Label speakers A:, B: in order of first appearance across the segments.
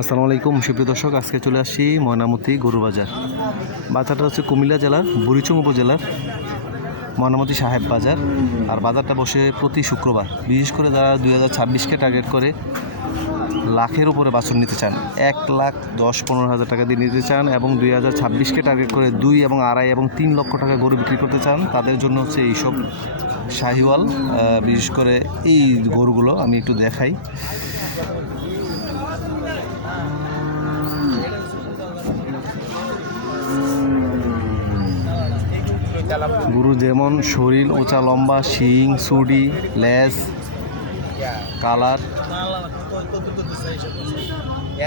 A: আসসালামু আলাইকুম, সুপ্রিয় দর্শক, আজকে চলে আসছি ময়নামতি গরু বাজার বাজারটা হচ্ছে কুমিল্লা জেলার, বুড়িচং উপজেলার, ময়নামতি সাহেব বাজার। আর বাজারটা বসে প্রতি শুক্রবার। বিশেষ করে যারা দুই হাজার ছাব্বিশকে টার্গেট করে, লাখের উপরে বাছুর নিতে চান। এক লাখ দশ পনেরো হাজার টাকা দিয়ে নিতে চান এবং দুই হাজার ছাব্বিশকে টার্গেট করে দুই এবং আড়াই এবং তিন লক্ষ টাকা গরু বিক্রি করতে চান, তাদের জন্য হচ্ছে এইসব শাহিওয়াল। বিশেষ করে এই গরুগুলো আমি একটু দেখাই। গরু যেমন শরীর উঁচা লম্বা শিং সুডি লেস কালার।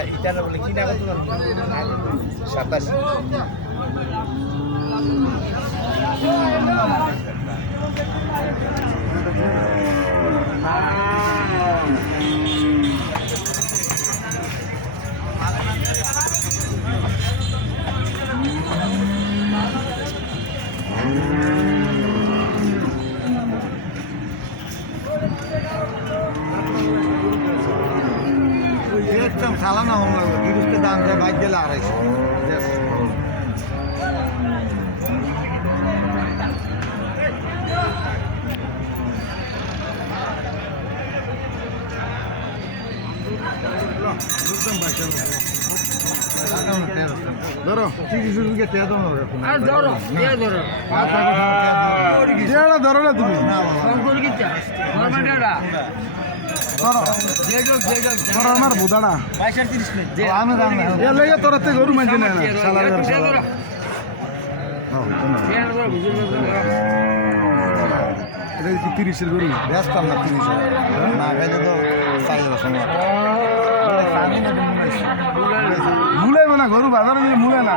B: একদম চালানো হম লাগবে তিরিশটা দাম দেয় বাইক দিলে আড়াইশো ধরো
C: ধরো
B: না তুমি ধরো আমার বুধাটা আমি না এর লেগে তোর তে গরু মানছি না। সালার এটা কি তিরিশের গরু। ব্যস্ত না তিরিশ না খাইলে তো চাই সময় মুলাইবে না গরু বাজারে মুলে না।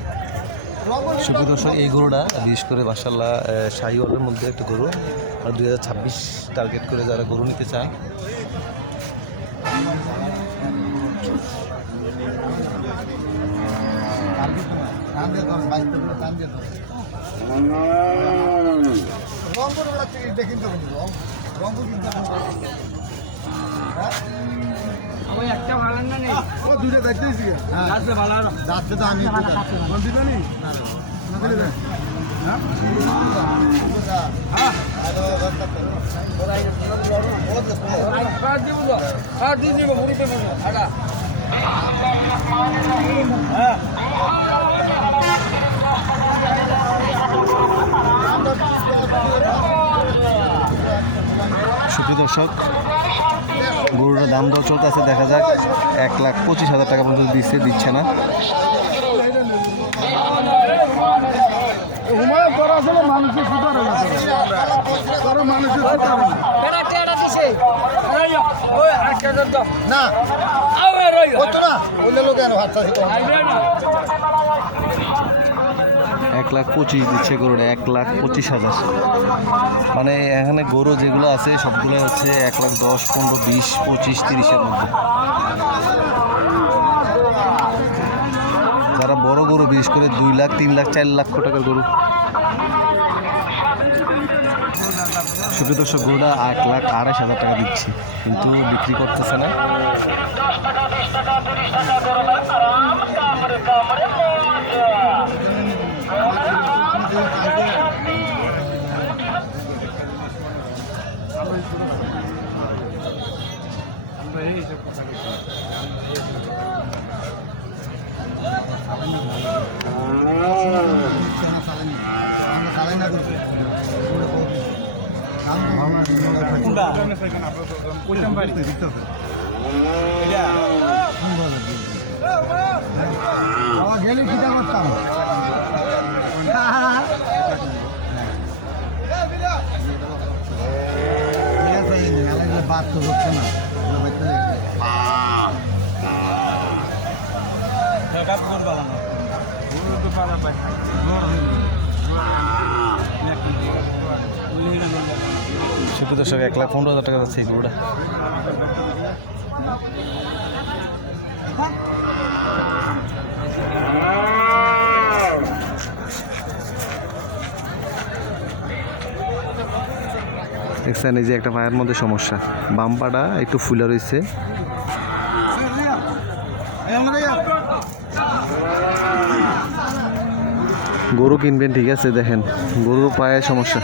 A: সুপ্রিয় দর্শক এই গরুটা বিশেষ করে মাসাল্লাহ শাহিওয়ালের মধ্যে একটা গরু আর দুই ছাব্বিশ টার্গেট করে যারা গরু নিতে চান
C: একটা
B: দুটো দেখতেছি
C: আছে ভালো
B: যাচ্ছে তো আমি হ্যাঁ?
C: আটা
A: সুপ্রিয় দর্শক গরুটার দাম দর চলতেছে দেখা যাক। এক লাখ পঁচিশ হাজার টাকা পর্যন্ত দিচ্ছে দিচ্ছে না।
B: লোক
C: না।
A: এক লাখ পঁচিশ দিচ্ছে গরুটা, এক লাখ পঁচিশ হাজার। মানে এখানে গরু যেগুলো আছে, সবগুলো হচ্ছে এক লাখ দশ, পনেরো, বিশ, পঁচিশ, তিরিশের মধ্যে। যারা বড় গরু, বিশেষ করে দুই লাখ, তিন লাখ, চার লাখ টাকার গরু। সুপ্রিয় দর্শক, গরুটা এক লাখ আড়াইশ হাজার টাকা দিচ্ছে, কিন্তু বিক্রি করতেছে না।
B: গেলে কিটা করতাম বাদ তো হচ্ছে না
C: গরু তো পারা পাই
A: সুপ্রিয় দর্শক, এক লাখ পনেরো হাজার টাকা যাচ্ছে এই গরুটা। দেখছেন, এই যে একটা পায়ের মধ্যে সমস্যা। বাম্পাটা একটু ফুলে রয়েছে। গরু কিনবেন, ঠিক আছে, দেখেন। গরুর পায়ে সমস্যা।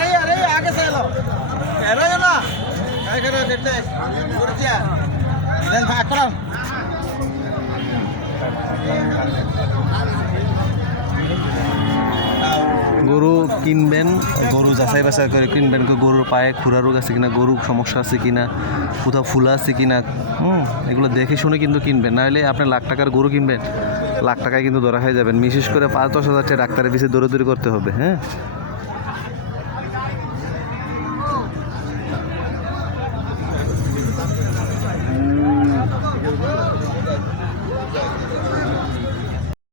A: গরু কিনবেন, গরু যাচাই বাছাই করে কিনবেন গরুর পায়ে খুরা রোগ আছে কিনা, গরুর সমস্যা আছে কিনা, কোথাও ফুলা আছে কিনা, হুম, এগুলো দেখে শুনে কিন্তু কিনবেন। নাহলে আপনি লাখ টাকার গরু কিনবেন, লাখ টাকায় কিন্তু ধরা হয়ে যাবেন। বিশেষ করে পাঁচ দশ হাজার ডাক্তারের পিছিয়ে দৌড়াদৌড়ি করতে হবে হ্যাঁ?